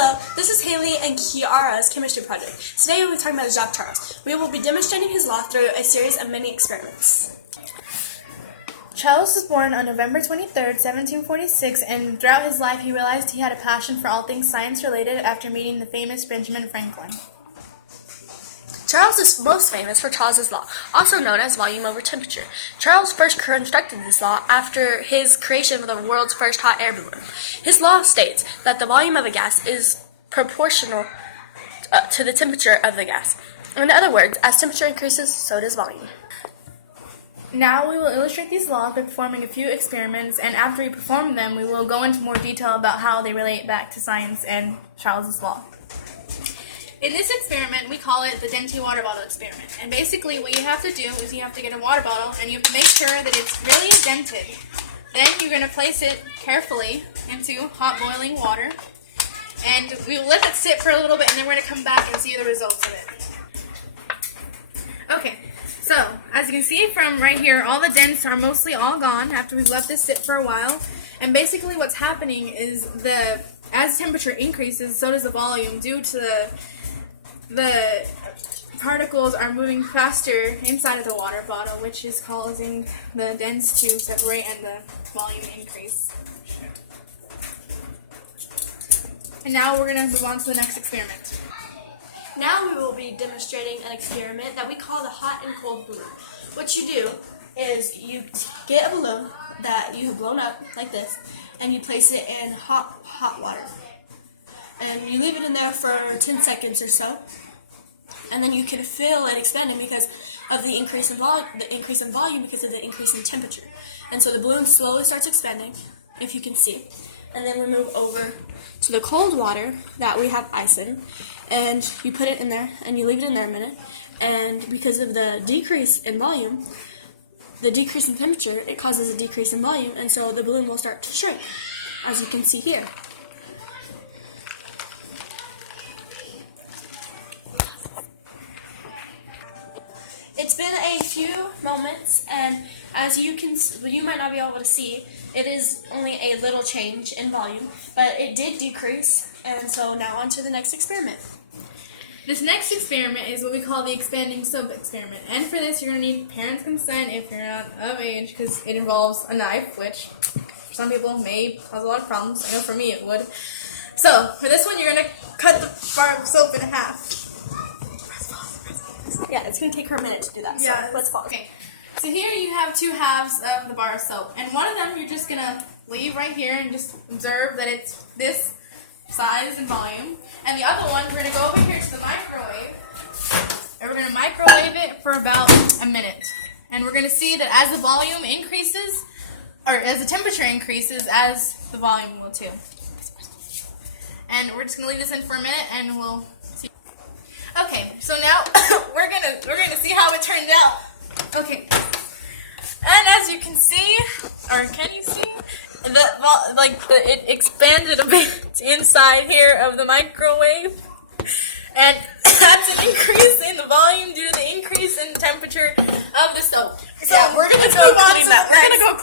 Hello, this is Haley and Kiara's chemistry project. Today we'll be talking about Jacques Charles. We will be demonstrating his law through a series of many experiments. Charles was born on November 23, 1746, and throughout his life he realized he had a passion for all things science-related after meeting the famous Benjamin Franklin. Charles is most famous for Charles's law, also known as volume over temperature. Charles first constructed this law after his creation of the world's first hot air balloon. His law states that the volume of a gas is proportional to the temperature of the gas. In other words, as temperature increases, so does volume. Now we will illustrate these laws by performing a few experiments, and after we perform them, we will go into more detail about how they relate back to science and Charles's law. In this experiment, we call it the Denty water bottle experiment. And basically what you have to do is you have to get a water bottle and you have to make sure that it's really indented. Then you're going to place it carefully into hot boiling water. And we will let it sit for a little bit and then we're going to come back and see the results of it. Okay, so as you can see from right here, all the dents are mostly all gone after we've let this sit for a while. And basically what's happening is as temperature increases, so does the volume due to the particles are moving faster inside of the water bottle, which is causing the dents to separate and the volume increase. And now we're going to move on to the next experiment. Now we will be demonstrating an experiment that we call the hot and cold balloon. What you do is you get a balloon that you have blown up like this and you place it in hot water. And you leave it in there for 10 seconds or so, and then you can feel it expanding because of the increase in volume because of the increase in temperature. And so the balloon slowly starts expanding, if you can see. And then we move over to the cold water that we have ice in, and you put it in there and you leave it in there a minute. And because of the decrease in volume, the decrease in temperature, it causes a decrease in volume, and so the balloon will start to shrink, as you can see here. It's been a few moments, and as you might not be able to see, it is only a little change in volume, but it did decrease, and so now on to the next experiment. This next experiment is what we call the expanding soap experiment, and for this you're going to need parents' consent if you're not of age, because it involves a knife, which for some people may cause a lot of problems. I know for me it would. So for this one you're going to cut the bar of soap in half. Yeah, it's going to take her a minute to do that, so let's pause. Okay, so here you have two halves of the bar of soap, and one of them you're just going to leave right here and just observe that it's this size and volume, and the other one we're going to go over here to the microwave, and we're going to microwave it for about a minute. And we're going to see that as the volume increases, or as the temperature increases, as the volume will too. And we're just going to leave this in for a minute and we'll see. Okay, so now we're gonna see how it turned out. Okay, and as you can see, or can you see, it expanded a bit inside here of the microwave, and that's an increase in the volume due to the increase in temperature of the soap. So yeah, we're gonna move on to the next.